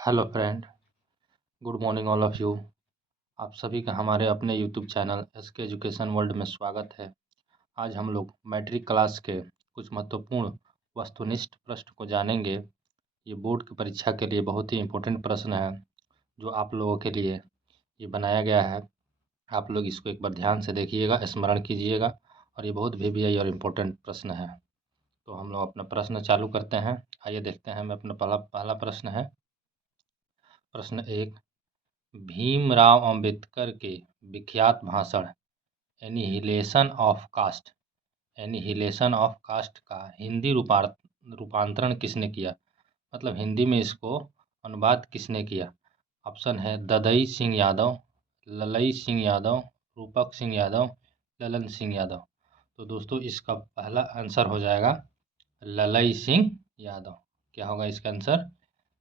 Hello friend, good morning all of you. आप सभी का हमारे अपने YouTube channel SK education world में स्वागत है। आज हम लोग मैट्रिक क्लास के कुछ महत्वपूर्ण वस्तुनिष्ठ प्रश्न को जानेंगे। ये बोर्ड की परीक्षा के लिए बहुत ही इम्पोर्टेंट प्रश्न है जो आप लोगों के लिए ये बनाया गया है। आप लोग इसको एक बार ध्यान से देखिएगा, स्मरण कीजिएगा और ये बहुत वीवीआई और इम्पोर्टेंट प्रश्न है। तो हम लोग अपना प्रश्न चालू करते हैं। आइए देखते हैं। मैं अपना पहला प्रश्न है। प्रश्न 1, भीमराव अंबेडकर के विख्यात भाषण एनिहिलेशन ऑफ कास्ट का हिंदी रूपांतरण किसने किया? मतलब हिंदी में इसको अनुवाद किसने किया? ऑप्शन है ददई सिंह यादव, ललई सिंह यादव, रूपक सिंह यादव, ललन सिंह यादव। तो दोस्तों इसका पहला आंसर हो जाएगा ललई सिंह यादव। क्या होगा इसका आंसर?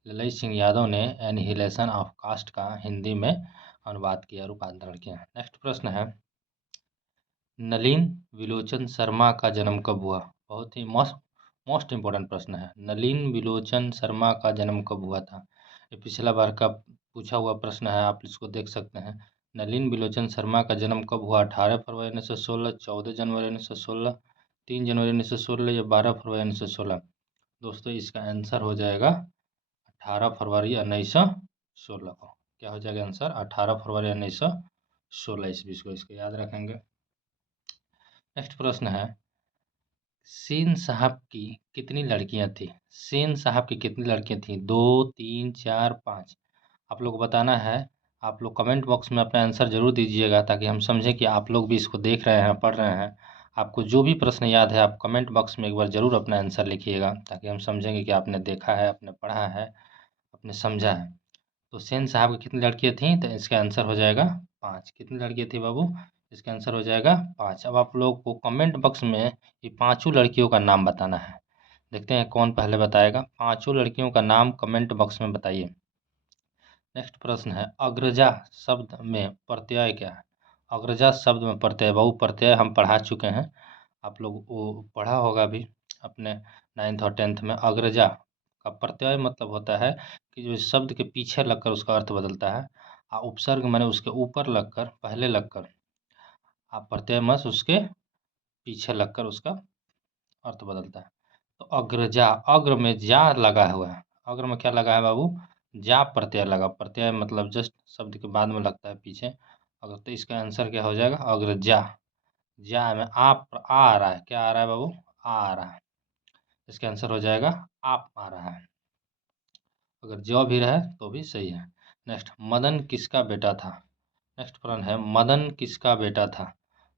ललई सिंह यादव ने एनिहिलेशन ऑफ कास्ट का हिंदी में अनुवाद किया, रूपांतरण किया। नेक्स्ट प्रश्न है, नलिन विलोचन शर्मा का जन्म कब हुआ? बहुत ही मोस्ट इम्पोर्टेंट प्रश्न है। नलिन विलोचन शर्मा का जन्म कब हुआ था? ये पिछला बार का पूछा हुआ प्रश्न है, आप इसको देख सकते हैं। नलिन विलोचन शर्मा का जन्म कब हुआ? 18 फरवरी 1916, 14 जनवरी 1916, 3 जनवरी 1916 या 12 फरवरी 1916? दोस्तों इसका आंसर हो जाएगा 18 फरवरी 1916 को। क्या हो जाएगा आंसर? 18 फरवरी 1916 ईस्वी को। इसको याद रखेंगे। नेक्स्ट प्रश्न है, सेन साहब की कितनी लड़कियां थी? सेन साहब की कितनी लड़कियां थी? 2, 3, 4, 5? आप लोग को बताना है। आप लोग कमेंट बॉक्स में अपना आंसर जरूर दीजिएगा ताकि हम समझें कि आप लोग भी इसको देख रहे हैं, पढ़ रहे हैं। आपको जो भी प्रश्न याद है आप कमेंट बॉक्स में एक बार ज़रूर अपना आंसर लिखिएगा ताकि हम समझेंगे कि आपने देखा है, आपने पढ़ा है, आपने समझा है। तो सेन साहब की कितनी लड़कियां थीं? तो इसका आंसर हो जाएगा 5। कितनी लड़कियां थी बाबू? इसका आंसर हो जाएगा 5। अब आप लोग को कमेंट बॉक्स में ये पांचों लड़कियों का नाम बताना है। देखते हैं कौन पहले बताएगा। पांचों लड़कियों का नाम कमेंट बॉक्स में बताइए। नेक्स्ट प्रश्न है, अग्रजा शब्द में प्रत्यय क्या है? अग्रजा शब्द में प्रत्यय, बाबू प्रत्यय हम पढ़ा चुके हैं, आप लोग वो पढ़ा होगा भी अपने 9th और 10th में। अग्रजा का प्रत्यय मतलब होता है कि जो शब्द के पीछे लगकर उसका अर्थ बदलता है। उपसर्ग माने उसके ऊपर लगकर, पहले लगकर। प्रत्यय मस उसके पीछे लगकर उसका अर्थ बदलता है। तो अग्रजा, अग्र में जा लगा हुआ है। अग्र में क्या लगा है बाबू? जा प्रत्यय लगा। प्रत्यय मतलब जस्ट शब्द के बाद में लगता है पीछे। अगर तो इसका आंसर क्या हो जाएगा? अग्रजा। जा में आ रहा है। क्या आ रहा है बाबू? आ रहा है। इसका आंसर हो जाएगा आप आ रहा है। अगर जो भी रहे तो भी सही है। नेक्स्ट, मदन किसका बेटा था? नेक्स्ट प्रश्न है, मदन किसका बेटा था?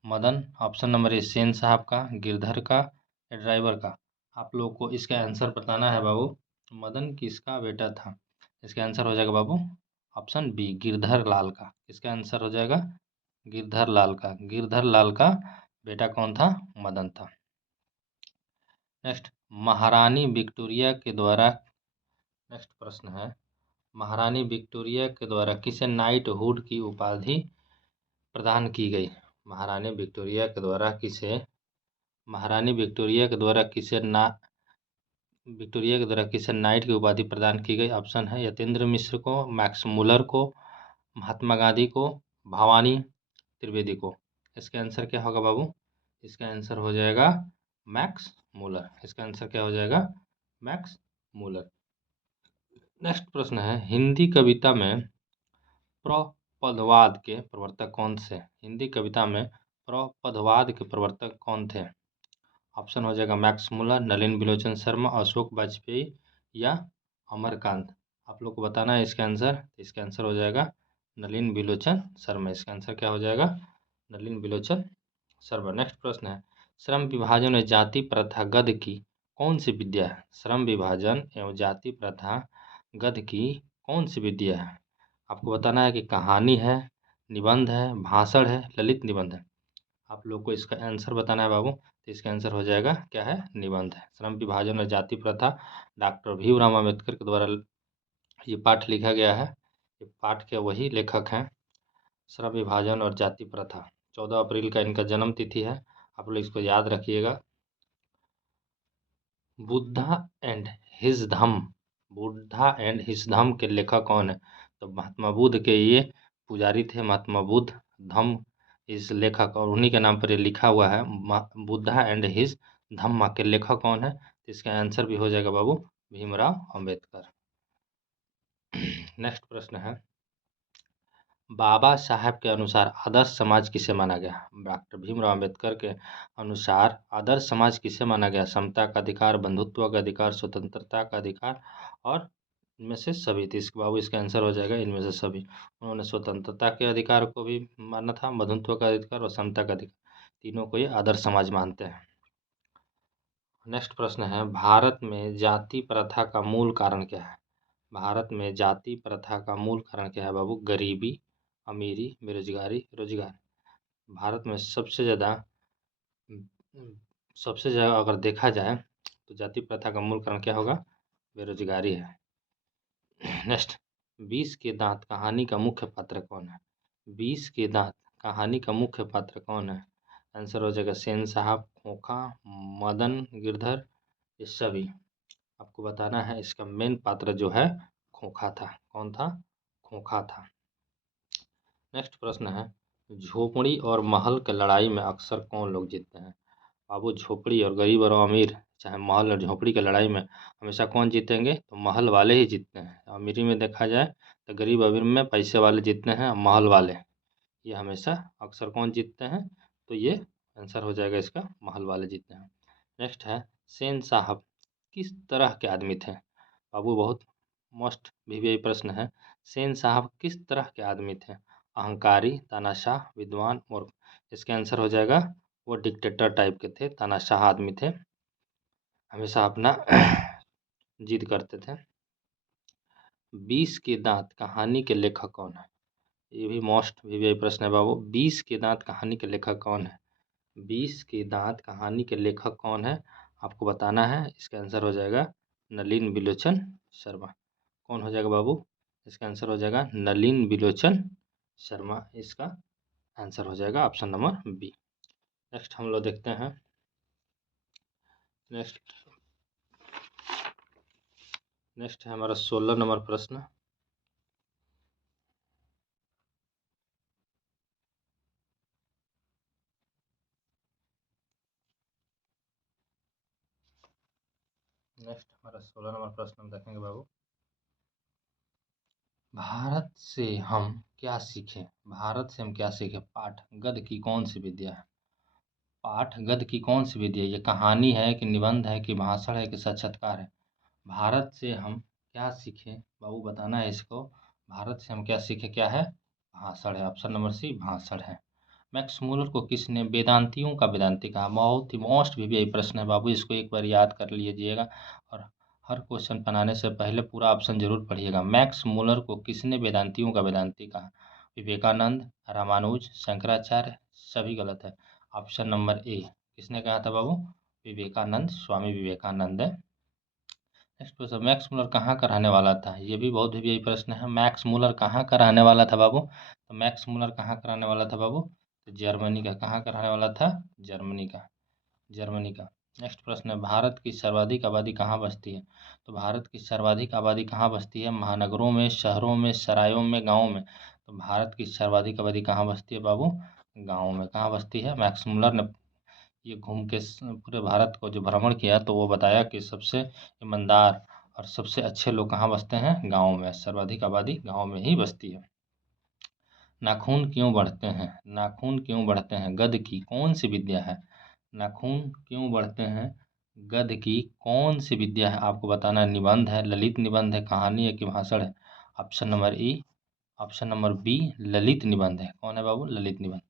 मदन ऑप्शन नंबर ए सेन साहब का, गिरधर का या ड्राइवर का? आप लोग को इसका आंसर बताना है बाबू। मदन किसका बेटा था? इसका आंसर हो जाएगा बाबू ऑप्शन बी, गिरधर लाल का। इसका आंसर हो जाएगा गिरधर लाल का। गिरधर लाल का बेटा कौन था? मदन था। नेक्स्ट, महारानी विक्टोरिया के द्वारा, नेक्स्ट प्रश्न है, महारानी विक्टोरिया के द्वारा किसे नाइटहुड की उपाधि प्रदान की गई? महारानी विक्टोरिया के द्वारा किसे नाइट की उपाधि प्रदान की गई? ऑप्शन है यतेंद्र मिश्र को, मैक्स मुलर को, महात्मा गांधी को, भवानी त्रिवेदी को। इसका आंसर क्या होगा बाबू? इसका आंसर हो जाएगा मैक्स मुलर। इसका आंसर क्या हो जाएगा? Max Muller. नेक्स्ट प्रश्न है, हिंदी कविता में प्रपदवाद के प्रवर्तक कौन थे? हिंदी कविता में प्रपदवाद के प्रवर्तक कौन थे? ऑप्शन हो जाएगा मैक्स मुलर, नलिन विलोचन शर्मा, अशोक वाजपेयी या अमरकांत। आप लोग को बताना है इसका आंसर। इसका आंसर हो जाएगा नलिन विलोचन शर्मा। इसका आंसर क्या हो जाएगा? नलिन विलोचन शर्मा। नेक्स्ट प्रश्न है, श्रम विभाजन और जाति प्रथा गद्य की कौन सी विद्या है? श्रम विभाजन एवं जाति प्रथा गद्य की कौन सी विद्या है? आपको बताना है कि कहानी है, निबंध है, भाषण है, ललित निबंध है। आप लोग को इसका आंसर बताना है बाबू। तो इसका आंसर हो जाएगा क्या है? निबंध है। श्रम विभाजन और जाति प्रथा डॉक्टर भीमराव अम्बेडकर के द्वारा ये पाठ लिखा गया है। ये पाठ के वही लेखक हैं। श्रम विभाजन और जाति प्रथा, 14 अप्रैल का इनका जन्म तिथि है। आप लोग इसको याद रखिएगा। Buddha and his Dhamma Buddha and his Dhamma के लेखक कौन है? तो महात्मा बुद्ध के ये पुजारी थे, महात्मा बुद्ध। धम्म इस लेखक, और उन्हीं के नाम पर ये लिखा हुआ है। बुद्धा एंड हिज धम्मा के लेखक कौन है? तो इसका आंसर भी हो जाएगा बाबू भीमराव अंबेडकर। नेक्स्ट प्रश्न है, बाबा साहब के अनुसार आदर्श समाज किसे माना गया? डॉक्टर भीमराव अंबेडकर के अनुसार आदर्श समाज किसे माना गया? समता का अधिकार, बंधुत्व का अधिकार, स्वतंत्रता का अधिकार, और इनमें से सभी। तो इसके बाबू इसका आंसर हो जाएगा इनमें से सभी। उन्होंने स्वतंत्रता के अधिकार को भी माना था, बंधुत्व का अधिकार और समता का अधिकार, तीनों को ये आदर्श समाज मानते हैं। नेक्स्ट प्रश्न है, भारत में जाति प्रथा का मूल कारण क्या है? भारत में जाति प्रथा का मूल कारण क्या है बाबू? गरीबी, अमीरी, बेरोजगारी, रोजगार। भारत में सबसे ज़्यादा अगर देखा जाए तो जाति प्रथा का मूल कारण क्या होगा? बेरोजगारी है। नेक्स्ट, 20 के दांत कहानी का मुख्य पात्र कौन है? 20 के दांत कहानी का मुख्य पात्र कौन है? आंसर हो जाएगा सेन साहब, खोखा, मदन, गिरधर, ये सभी। आपको बताना है इसका मेन पात्र जो है खोखा था। कौन था? खोखा था। नेक्स्ट प्रश्न है, झोपड़ी और महल की लड़ाई में अक्सर कौन लोग जीतते हैं? बाबू झोपड़ी और गरीब और अमीर, चाहे महल और झोपड़ी की लड़ाई में हमेशा कौन जीतेंगे? तो महल वाले ही जीतते हैं। अमीरी में देखा जाए तो गरीब अमीर में पैसे वाले जीतते हैं, महल वाले ये हमेशा अक्सर कौन जीतते हैं? तो ये आंसर हो जाएगा इसका महल वाले जीतते हैं। नेक्स्ट है, सेन साहब किस तरह के आदमी थे? बाबू बहुत मोस्ट वीवीआई प्रश्न है। सेन साहब किस तरह के आदमी थे? अहंकारी, तानाशाह, विद्वान, मूर्ख। इसका आंसर हो जाएगा वो डिक्टेटर टाइप के थे, तानाशाह आदमी थे, हमेशा अपना जिद करते थे। 20 के दांत कहानी के लेखक कौन है? ये भी मोस्ट वीवीआई प्रश्न है बाबू। 20 के दांत कहानी के लेखक कौन है? 20 के दांत कहानी के लेखक कौन है? आपको बताना है। इसका आंसर हो जाएगा नलिन बिलोचन शर्मा। कौन हो जाएगा बाबू? इसका आंसर हो जाएगा नलिन बिलोचन शर्मा। इसका आंसर हो जाएगा ऑप्शन नंबर बी। नेक्स्ट हम लोग देखते हैं, नेक्स्ट है हमारा 16 नंबर प्रश्न। नेक्स्ट हमारा 16 नंबर प्रश्न हम देखेंगे बाबू, भारत से हम क्या सीखें? भारत से हम क्या सीखें? पाठ गद्य की कौन सी विद्या है? पाठ गद्य की कौन सी विद्या है? ये कहानी है कि निबंध है कि भाषण है कि साक्षात्कार है? भारत से हम क्या सीखें बाबू, बताना है इसको। भारत से हम क्या सीखें, क्या है? भाषण है। ऑप्शन नंबर सी भाषण है। मैक्स मूलर को किसने वेदांतियों का वेदांती कहा? बहुत ही मोस्ट वीवीआई प्रश्न है बाबू, इसको एक बार याद कर लीजिएगा और हर क्वेश्चन बनाने से पहले पूरा ऑप्शन जरूर पढ़िएगा। मैक्स मूलर को किसने वेदांतियों का वेदांती कहा? विवेकानंद, रामानुज, शंकराचार्य, सभी गलत है। ऑप्शन नंबर ए किसने कहा था बाबू? विवेकानंद, स्वामी विवेकानंद है। नेक्स्ट क्वेश्चन, मैक्स मूलर कहाँ का रहने वाला था? ये भी बहुत ही प्रश्न है। मैक्स मूलर कहाँ का रहने वाला था बाबू? तो मैक्स मूलर कहाँ का रहने वाला था बाबू? तो जर्मनी का। कहाँ का रहने वाला था? जर्मनी का। जर्मनी का। नेक्स्ट प्रश्न है, भारत की सर्वाधिक आबादी कहाँ बसती है? तो भारत की सर्वाधिक आबादी कहाँ बसती है? महानगरों में, शहरों में, सरायों में, गाँव में? तो भारत की सर्वाधिक आबादी कहाँ बसती है बाबू? गाँव में। कहाँ बसती है? मैक्स मूलर ने ये घूम के पूरे भारत को जो भ्रमण किया तो वो बताया कि सबसे ईमानदार और सबसे अच्छे लोग कहाँ बसते हैं? गाँव में। सर्वाधिक आबादी गाँव में ही बसती है। नाखून क्यों बढ़ते हैं? नाखून क्यों बढ़ते हैं? गद्य की कौन सी विद्या है? नाखून क्यों बढ़ते हैं? गद्य की कौन सी विद्या है? आपको बताना है। निबंध है, ललित निबंध है, कहानी है कि भाषण है? Option number E, option number B ललित निबंध है। कौन है बाबू? ललित निबंध।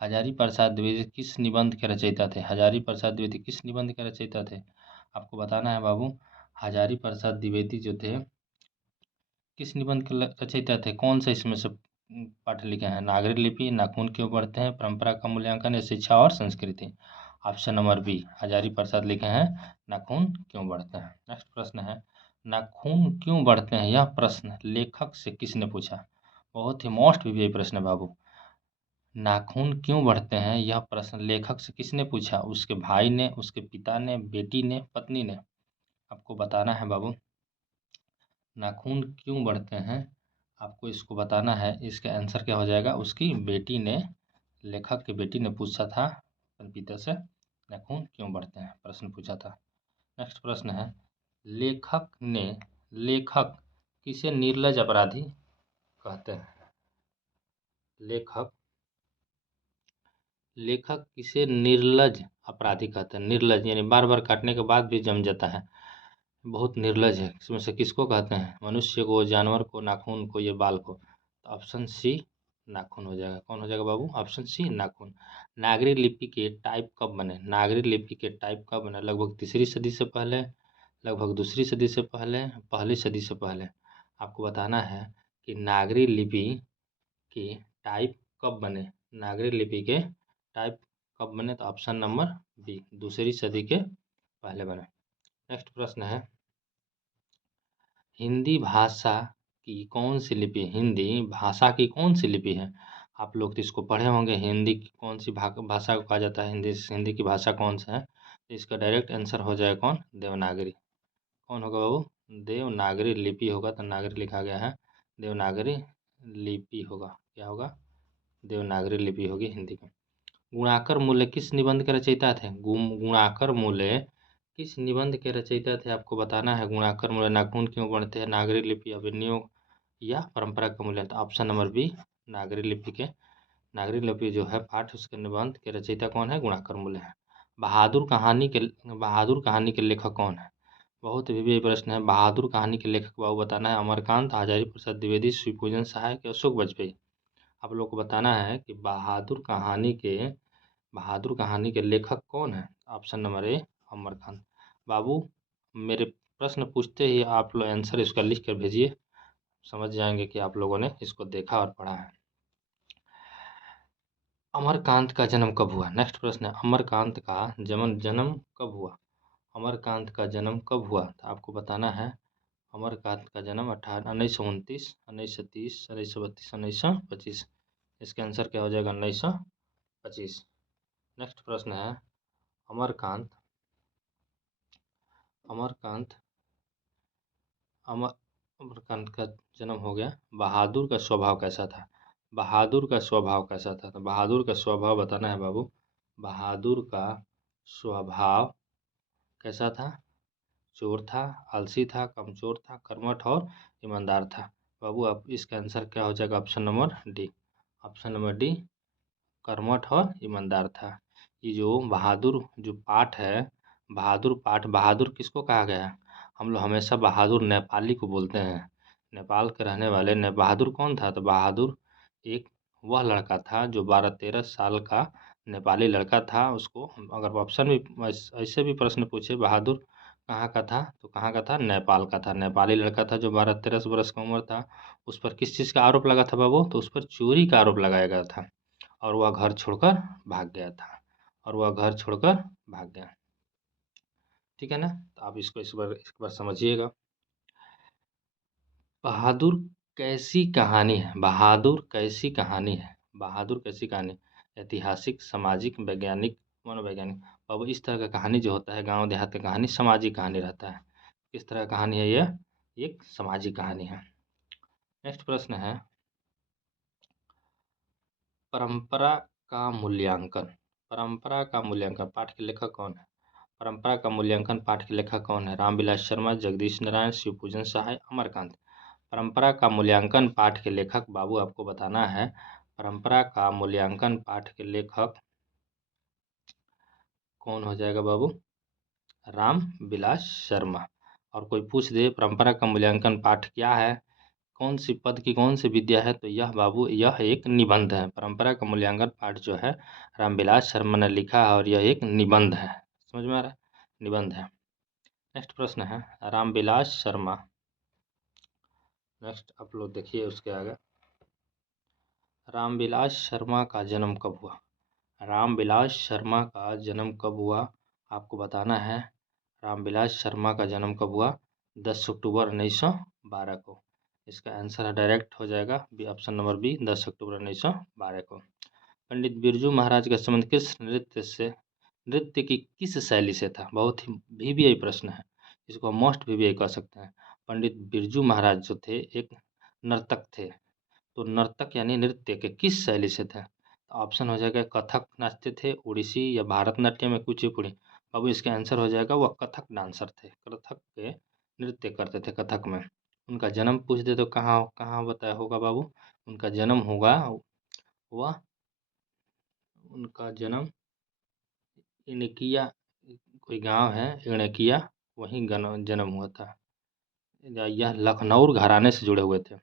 हजारी प्रसाद द्विवेदी किस निबंध के रचयिता थे? हजारी प्रसाद द्विवेदी किस निबंध के रचयिता थे? आपको बताना है बाबू। हजारी प्रसाद द्विवेदी जो थे किस निबंध के रचयिता थे? कौन सा इसमें से पाठ लिखे हैं? नागरिक लिपि, नाखून क्यों बढ़ते हैं, परंपरा का मूल्यांकन या शिक्षा और संस्कृति? Option number B Hazari Prasad लिखे हैं नाखून क्यों बढ़ते हैं। नेक्स्ट प्रश्न है, नाखून क्यों बढ़ते हैं यह प्रश्न लेखक से किसने पूछा? बहुत ही मोस्ट वीवीआई प्रश्न है बाबू। नाखून क्यों बढ़ते हैं यह प्रश्न लेखक से किसने पूछा? उसके भाई ने, उसके पिता ने, बेटी ने, पत्नी ने? आपको बताना है बाबू। नाखून क्यों बढ़ते हैं, आपको इसको बताना है। इसका आंसर क्या हो जाएगा, उसकी बेटी ने, लेखक की बेटी ने पूछा था अपने पिता से, नाखून क्यों बढ़ते हैं, प्रश्न पूछा था। नेक्स्ट प्रश्न है, लेखक किसे निर्लज अपराधी कहते हैं। लेखक किसे निर्लज अपराधी कहते हैं। निर्लज यानी बार बार काटने के बाद भी जम जाता है, बहुत निर्लज है। इसमें से किसको कहते हैं, मनुष्य को, जानवर को, नाखून को, ये बाल को। तो ऑप्शन सी नाखून हो जाएगा। कौन हो जाएगा बाबू, ऑप्शन सी नाखून। नागरी लिपि के टाइप कब बने, नागरी लिपि के टाइप कब बने, लगभग 3री सदी से पहले, लगभग 2री सदी से पहले, पहली सदी से पहले। आपको बताना है कि नागरी लिपि के टाइप कब बने, नागरी लिपि के टाइप कब बने, तो ऑप्शन नंबर बी, 2री सदी के पहले बने। नेक्स्ट प्रश्न है, हिंदी भाषा की कौन सी लिपि, हिंदी भाषा की कौन सी लिपि है। आप लोग तो इसको पढ़े होंगे, हिंदी की कौन सी भाषा को कहा जाता है, हिंदी की भाषा कौन सा है। तो इसका डायरेक्ट आंसर हो जाएगा कौन, देवनागरी। कौन होगा बाबू, देवनागरी लिपि होगा, तो नागरी लिखा गया है, देवनागरी लिपि होगा। क्या होगा, देवनागरी लिपि होगी हिंदी में। गुणाकर मूल्य किस निबंध के रचयिता थे, गुणाकर मूल्य किस निबंध के रचयिता थे, आपको बताना है। गुणाकर मूल्य, नाखून क्यों बढ़ते हैं, नागरी लिपि अभिनयों या परंपरा का मूल्य। तो ऑप्शन नंबर बी, नागरी लिपि के, नागरी लिपि जो है पाठ, उसके निबंध के रचयिता कौन है, गुणाकर मूल्य है। बहादुर कहानी के लेखक कौन है, बहुत भी प्रश्न है। बहादुर कहानी के लेखक बाबू बताना है, अमरकांत, हजारी प्रसाद द्विवेदी, शिवपूजन सहाय, अशोक वाजपेयी। आप लोग को बताना है कि बहादुर कहानी के लेखक कौन है। Option number A, Amarkant. बाबू मेरे प्रश्न पूछते ही आप लोग आंसर इसका लिख कर भेजिए, समझ जाएंगे कि आप लोगों ने इसको देखा और पढ़ा है। अमरकांत का जन्म कब हुआ, नेक्स्ट प्रश्न है, अमरकांत का जन्म कब हुआ, अमरकांत का जन्म कब हुआ। तो आपको बताना है, अमरकांत का जन्म 1929, 1930, 1932, 1925। इसका आंसर क्या हो जाएगा, 1925। नेक्स्ट प्रश्न है, अमरकांत अमरकांत अमर अमरकांत का जन्म हो गया। बहादुर का स्वभाव कैसा था, बहादुर का स्वभाव कैसा था। तो बहादुर का स्वभाव बताना है बाबू, बहादुर का स्वभाव कैसा था, चोर था, आलसी था, कमजोर था, कर्मठ और ईमानदार था। बाबू अब इसका आंसर क्या हो जाएगा, option number D, option number D, कर्मठ और ईमानदार था। ये जो बहादुर जो पाठ है, बहादुर किसको कहा गया है, हम लोग हमेशा बहादुर नेपाली को बोलते हैं, नेपाल के रहने वाले ने। बहादुर कौन था, तो बहादुर एक वह लड़का था जो 12-13 साल का नेपाली लड़का था। उसको अगर ऑप्शन भी ऐसे भी प्रश्न पूछे, बहादुर कहाँ का था, तो कहाँ का था, नेपाल का था। नेपाली लड़का था जो 12-13 वर्ष का उम्र था। उस पर किस चीज़ का आरोप लगा था बाबू, तो उस पर चोरी का आरोप लगाया गया था, और वह घर छोड़कर भाग गया था, और वह घर छोड़कर भाग गया। ठीक है ना, तो आप इसको एक बार समझिएगा। बहादुर कैसी कहानी है, बहादुर कैसी कहानी है, बहादुर कैसी कहानी, ऐतिहासिक, सामाजिक, वैज्ञानिक, मनोवैज्ञानिक। अब इस तरह का कहानी जो होता है, गांव देहात का कहानी सामाजिक कहानी रहता है। किस तरह का कहानी है, यह एक सामाजिक कहानी है। नेक्स्ट प्रश्न है, परंपरा का मूल्यांकन, परंपरा का मूल्यांकन पाठ के लेखक कौन है, परंपरा का मूल्यांकन पाठ के लेखक कौन है, रामविलास शर्मा, जगदीश नारायण, शिवपूजन सहाय, अमरकांत। परंपरा का मूल्यांकन पाठ के लेखक बाबू आपको बताना है, परंपरा का मूल्यांकन पाठ के लेखक कौन हो जाएगा बाबू, रामविलास शर्मा। और कोई पूछ दे परंपरा का मूल्यांकन पाठ क्या है, कौन सी पद की कौन सी विद्या है, तो यह बाबू यह एक निबंध है। परंपरा का मूल्यांकन पाठ जो है रामविलास शर्मा ने लिखा है, और यह एक निबंध है। समझ में आ रहा है, निबंध है। नेक्स्ट प्रश्न है, रामविलास शर्मा, नेक्स्ट आप लोग देखिए उसके आगे, रामविलास शर्मा का जन्म कब हुआ, रामविलास शर्मा का जन्म कब हुआ, आपको बताना है। रामविलास शर्मा का जन्म कब हुआ, 10 अक्टूबर 1912 को। इसका आंसर डायरेक्ट हो जाएगा बी, ऑप्शन नंबर बी, 10 अक्टूबर 1912 को। पंडित बिरजू महाराज का संबंध किस नृत्य की किस शैली से था, बहुत ही वीवीआई प्रश्न है, इसको हम मोस्ट वीवीआई कह सकते हैं। पंडित बिरजू महाराज जो थे एक नर्तक थे, तो नर्तक यानी नृत्य के किस शैली से थे? तो ऑप्शन हो जाएगा कथक नाचते थे, ओडिसी या भारतनाट्यम या कुचिपुड़ी। बाबू इसका आंसर हो जाएगा वह कथक डांसर थे, कथक के नृत्य करते थे कथक में। उनका जन्म पूछ दे तो कहाँ कहाँ बताया होगा बाबू? उनका जन्म होगा वह उनका जन्म इणकिया, कोई गांव है इणकिया, वहीं जन्म हुआ था। यह लखनऊ घराने से जुड़े हुए थे।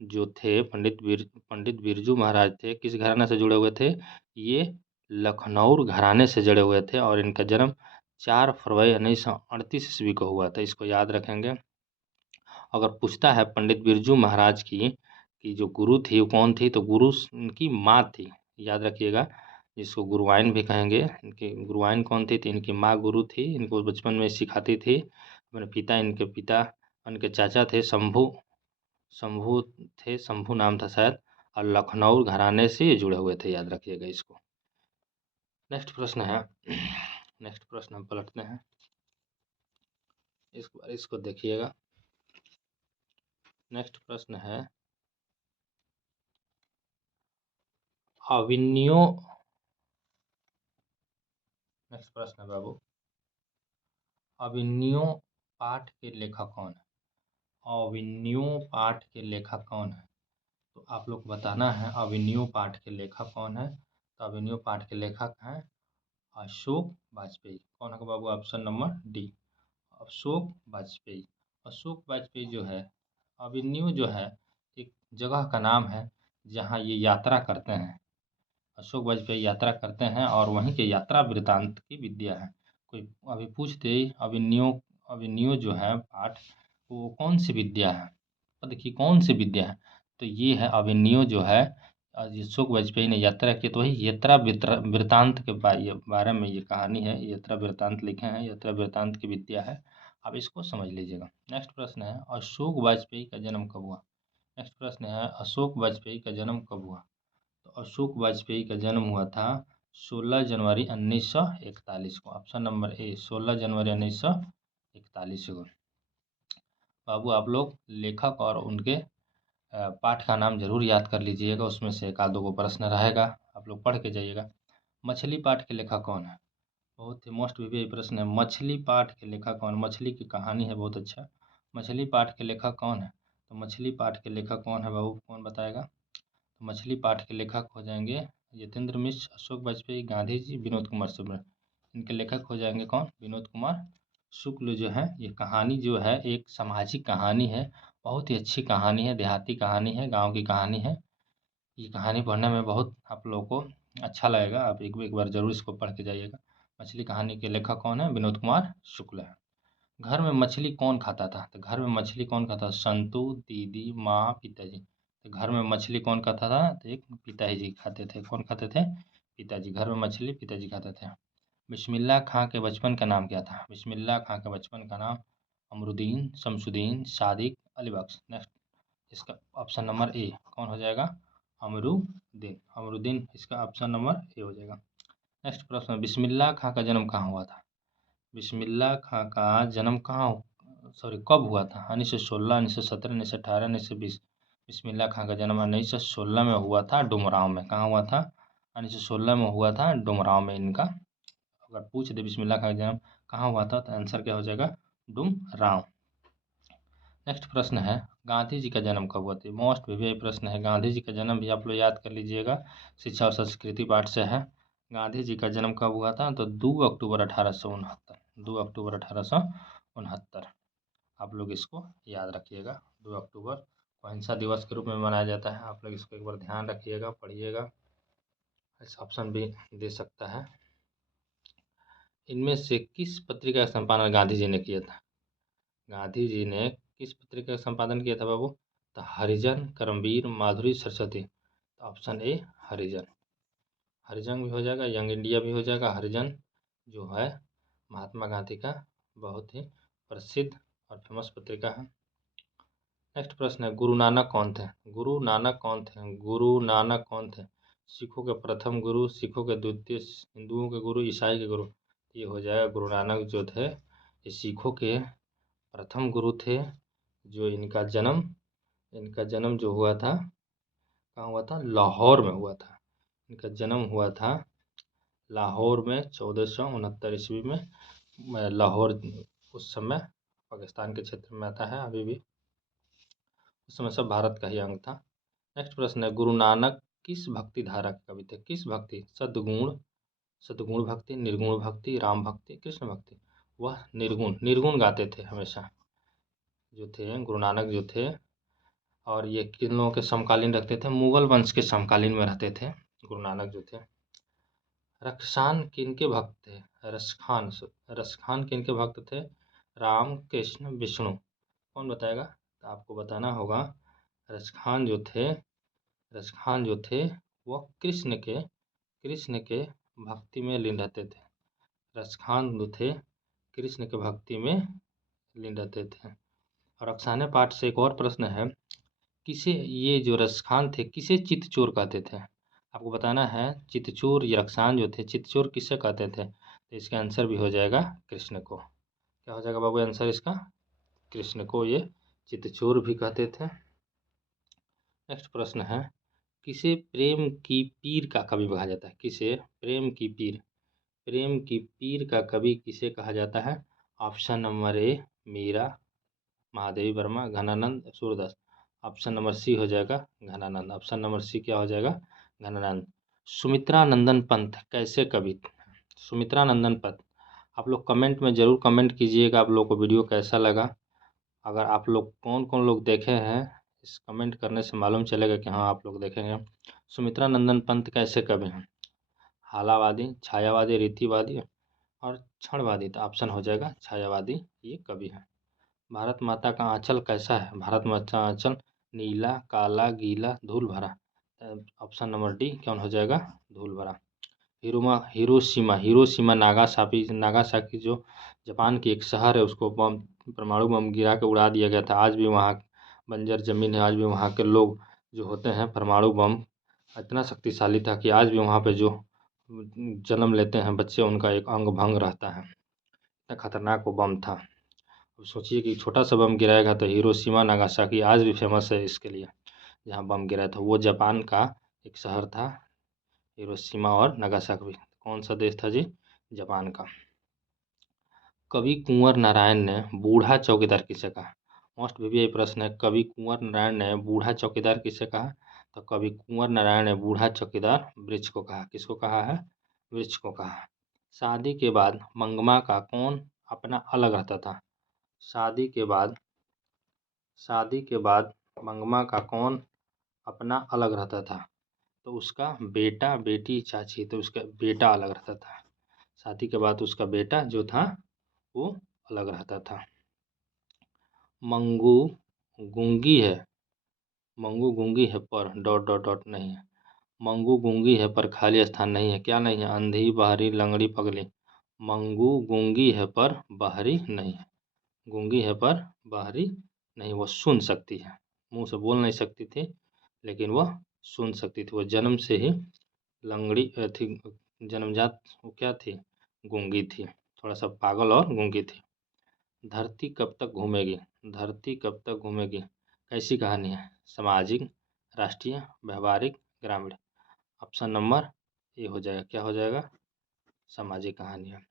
जो थे पंडित बिरजू महाराज थे, किस घराने से जुड़े हुए थे? ये लखनऊ घराने से जुड़े हुए थे और इनका जन्म 4 फरवरी 1938 ईस्वी को हुआ था। इसको याद रखेंगे। अगर पूछता है पंडित बिरजू महाराज की जो गुरु थी वो कौन थी, तो गुरु उनकी माँ थी, याद रखिएगा। जिसको गुरुआइन भी कहेंगे, इनकी गुरुआइन कौन थी? तो इनकी माँ गुरु थी, इनको बचपन में सिखाती थी। अपने पिता, इनके चाचा थे शंभू शंभू थे, शंभू नाम था शायद, और लखनऊ घराने से ये जुड़े हुए थे, याद रखिएगा इसको। नेक्स्ट प्रश्न है नेक्स्ट प्रश्न हम पलटते हैं, इसको देखिएगा। नेक्स्ट प्रश्न है अविन्यो नेक्स्ट प्रश्न है बाबू, अविन्यो पाठ के लेखक कौन है? अविन्यो पाठ के लेखक कौन है? तो आप लोग को बताना है अविन्यो पाठ के लेखक कौन है। तो अविन्यो पाठ के लेखक हैं अशोक वाजपेयी। कौन है बाबू? Option number D, Ashok Vajpeyi. Ashok Vajpeyi जो है, अभिमन्यु जो है एक जगह का नाम है जहाँ ये यात्रा करते हैं। अशोक वाजपेयी यात्रा करते हैं और वहीं के यात्रा वृत्तांत की विद्या है। कोई अभी पूछ दे अभिमन्यु जो है पाठ, वो कौन सी विद्या है? तो देखिए कौन सी विद्या है, तो ये है अभिमन्यु जो है अशोक वाजपेयी ने यात्रा की, तो वही यात्रा वृत्तांत के बारे में ये कहानी है। यात्रा वृत्तांत लिखे हैं, यात्रा वृत्तांत की विद्या है, आप इसको समझ लीजिएगा। नेक्स्ट प्रश्न है अशोक वाजपेयी का जन्म कब हुआ? नेक्स्ट प्रश्न है अशोक वाजपेयी का जन्म कब हुआ? तो अशोक वाजपेयी का जन्म हुआ था 16 जनवरी 1941 को। ऑप्शन नंबर ए 16 जनवरी 1941 को। बाबू आप लोग लेखक और उनके पाठ का नाम जरूर याद कर लीजिएगा, उसमें से एक आधो को प्रश्न रहेगा, आप लोग पढ़ के जाइएगा। मछली पाठ के लेखक कौन है? बहुत ही मोस्ट वीवी प्रश्न है, मछली पाठ के लेखक कौन? मछली की कहानी है बहुत अच्छा। मछली पाठ के लेखक कौन है? तो मछली पाठ के लेखक कौन है बाबू, कौन बताएगा? तो मछली पाठ के लेखक हो जाएंगे यतीन्द्र मिश्र, अशोक वाजपेयी, गांधी जी, विनोद कुमार शुक्ल। इनके लेखक हो जाएंगे कौन? विनोद कुमार शुक्ल जो है। ये कहानी जो है एक सामाजिक कहानी है, बहुत ही अच्छी कहानी है, देहाती कहानी है, गांव की कहानी है। ये कहानी पढ़ने में बहुत आप लोगों को अच्छा लगेगा, आप एक बार जरूर इसको पढ़ के जाइएगा। मछली कहानी के लेखक कौन है? विनोद कुमार शुक्ल है। घर में मछली कौन खाता था? तो घर में मछली कौन खाता था? संतू, दीदी, माँ, पिताजी। तो घर में मछली कौन खाता था? तो एक पिताजी खाते थे। कौन खाते थे? पिताजी। घर में मछली पिताजी खाते थे। बिस्मिल्लाह खां के बचपन का नाम क्या था? बिस्मिल्लाह खां के बचपन का नाम अमरुद्दीन, शमसुद्दीन, सादिक, अली बख्श। नेक्स्ट इसका ऑप्शन नंबर ए कौन हो जाएगा? अमरुद्दीन। अमरुद्दीन इसका ऑप्शन नंबर ए हो जाएगा। नेक्स्ट प्रश्न, बिस्मिल्लाह खां का जन्म कहाँ हुआ था? बिस्मिल्लाह खां का जन्म कब हुआ था? 1916, 1917, 1918, 1920। बिस्मिल्लाह खां का जन्म 1916 में हुआ था, डुमरांव में। कहाँ हुआ था? 1916 में हुआ था, डुमरांव में इनका। अगर पूछ दे बिस्मिल्लाह खां का जन्म कहाँ हुआ था, तो आंसर क्या हो जाएगा? डुमरांव। नेक्स्ट प्रश्न है गांधी जी का जन्म कब हुआ था? मोस्ट वीवी प्रश्न है, गांधी जी का जन्म भी आप लोग याद कर लीजिएगा, शिक्षा और संस्कृति पाठ से है। गांधी जी का जन्म कब हुआ था? तो 2 अक्टूबर 1869। 2 अक्टूबर 1869। आप लोग इसको याद रखिएगा। 2 अक्टूबर को अहिंसा दिवस के रूप में मनाया जाता है, आप लोग इसको एक बार ध्यान रखिएगा, पढ़िएगा। इस ऑप्शन भी दे सकता है। इनमें से किस पत्रिका का संपादन गांधी जी ने किया था? गांधी जी ने किस पत्रिका का संपादन किया था बाबू? तो हरिजन, कर्मवीर, माधुरी, सरस्वती। तो ऑप्शन ए हरिजन। हरिजन भी हो जाएगा, यंग इंडिया भी हो जाएगा। हरिजन जो है महात्मा गांधी का बहुत ही प्रसिद्ध और फेमस पत्रिका है। नेक्स्ट प्रश्न है गुरु नानक कौन थे? गुरु नानक कौन थे? गुरु नानक कौन थे? सिखों के प्रथम गुरु, सिखों के द्वितीय, हिंदुओं के गुरु, ईसाई के गुरु। ये हो जाएगा गुरु नानक जो थे ये सिखों के प्रथम गुरु थे, जो इनका जन्म जो हुआ था कहाँ हुआ था, लाहौर में हुआ था। इनका जन्म हुआ था लाहौर में 1469 ईस्वी में। लाहौर उस समय पाकिस्तान के क्षेत्र में आता है अभी भी, उस समय सब भारत का ही अंग था। नेक्स्ट प्रश्न है, गुरु नानक किस भक्ति धारा के कवि थे? किस भक्ति? सद्गुण भक्ति, निर्गुण भक्ति, राम भक्ति, कृष्ण भक्ति। वह निर्गुण गाते थे हमेशा जो थे गुरु नानक जो थे। और ये किन लोगों के समकालीन रखते थे? मुगल वंश के समकालीन में रहते थे गुरु नानक जो थे। रक्षान किनके भक्त थे? रसखान किनके भक्त थे? राम, कृष्ण, विष्णु। कौन बताएगा? तो आपको बताना होगा। रसखान जो थे वो कृष्ण के भक्ति में लीन रहते थे। रसखान जो थे कृष्ण के भक्ति में लीन रहते थे। और अफसाने पाठ से एक और प्रश्न है, किसे ये जो रसखान थे किसे चित्तचोर कहते थे? आपको बताना है। चित्तचोर ये रक्षान जो थे चित्तचोर किसे कहते थे? तो इसका आंसर भी हो जाएगा कृष्ण को। क्या हो जाएगा बाबू आंसर इसका? कृष्ण को ये चित्तचोर भी कहते थे। नेक्स्ट प्रश्न है, किसे प्रेम की पीर का कवि कहा जाता है? किसे प्रेम की पीर का कवि किसे कहा जाता है? Option number A Meera, Mahadevi Verma, Ghananand, Surdas. Option number C हो जाएगा घनानंद। ऑप्शन नंबर सी क्या हो जाएगा? घनानंद। सुमित्रा नंदन पंत कैसे कवि? सुमित्रा नंदन पंत, आप लोग कमेंट में ज़रूर कमेंट कीजिएगा आप लोग को वीडियो कैसा लगा। अगर आप लोग कौन कौन लोग देखे हैं इस कमेंट करने से मालूम चलेगा कि हाँ आप लोग देखेंगे। सुमित्रा नंदन पंत कैसे कवि हैं? हालावादी, छायावादी, रीतिवादी और क्षणवादी। तो ऑप्शन हो जाएगा छायावादी ये कवि हैं। भारत माता का आंचल कैसा है? भारत माता का आंचल नीला, काला, गीला, धूल भरा। ऑप्शन नंबर डी कौन हो जाएगा? धूल भरा। हिरोशिमा नागासाकी जो जापान की एक शहर है उसको परमाणु बम गिरा के उड़ा दिया गया था। आज भी वहाँ बंजर जमीन है। आज भी वहाँ के लोग जो होते हैं, परमाणु बम इतना शक्तिशाली था कि आज भी वहाँ पे जो जन्म लेते हैं बच्चे उनका एक अंग भंग रहता है। इतना खतरनाक वो बम था। अब सोचिए कि छोटा सा बम गिराएगा तो हिरोशिमा नागासाकी आज भी फेमस है इसके लिए, जहाँ बम गिरा था वो जापान का एक शहर था हिरोशिमा और नागासाकी। कौन सा देश था जी? जापान का। कवि कुंवर नारायण ने बूढ़ा चौकीदार किसे कहा? मोस्ट वीवीआई प्रश्न है। कवि कुंवर नारायण ने बूढ़ा चौकीदार किसे कहा? तो कवि कुंवर नारायण ने बूढ़ा चौकीदार वृक्ष को कहा। किसको कहा है? वृक्ष को कहा। शादी के बाद मंगमा का कौन अपना अलग रहता था? शादी के बाद मंगमा का कौन अपना अलग रहता था? तो उसका बेटा, बेटी, चाची। तो उसका बेटा अलग रहता था। शादी के बाद उसका बेटा जो था वो अलग रहता था। मंगू गूंगी है पर डॉट डॉट डॉट नहीं है। मंगू गूंगी है पर खाली स्थान नहीं है। क्या नहीं है? अंधी, बहरी, लंगड़ी, पगली। मंगू गूंगी है पर बहरी नहीं है। गूंगी है पर बहरी नहीं, वो सुन सकती है। मुंह से बोल नहीं सकती थी लेकिन वह सुन सकती थी। वो जन्म से ही लंगड़ी थी, जन्मजात वो क्या थी? गूंगी थी। थोड़ा सा पागल और गूंगी थी। धरती कब तक घूमेगी? धरती कब तक घूमेगी कैसी कहानी है? सामाजिक, राष्ट्रीय, व्यवहारिक, ग्रामीण। ऑप्शन नंबर ए हो जाएगा। क्या हो जाएगा? सामाजिक कहानी है।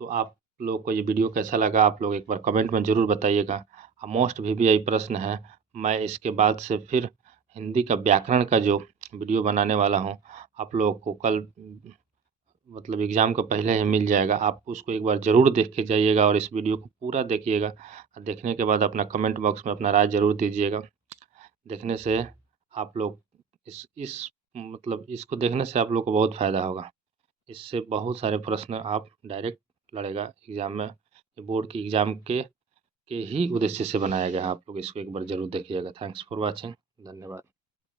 तो आप लोग को ये वीडियो कैसा लगा आप लोग एक बार कमेंट में ज़रूर बताइएगा। मोस्ट वीवीआई प्रश्न है। मैं इसके बाद से फिर हिंदी का व्याकरण का जो वीडियो बनाने वाला हूँ आप लोगों को कल मतलब एग्ज़ाम को पहले ही मिल जाएगा। आप उसको एक बार ज़रूर देख के जाइएगा और इस वीडियो को पूरा देखिएगा। देखने के बाद अपना कमेंट बॉक्स में अपना राय ज़रूर दीजिएगा। देखने से आप लोग इस मतलब इसको देखने से आप लोग को बहुत फ़ायदा होगा। इससे बहुत सारे प्रश्न आप डायरेक्ट लड़ेगा एग्ज़ाम में। ये बोर्ड की एग्ज़ाम के ही उद्देश्य से बनाया गया है। आप लोग इसको एक बार ज़रूर देखिएगा। Thanks for watching. धन्यवाद।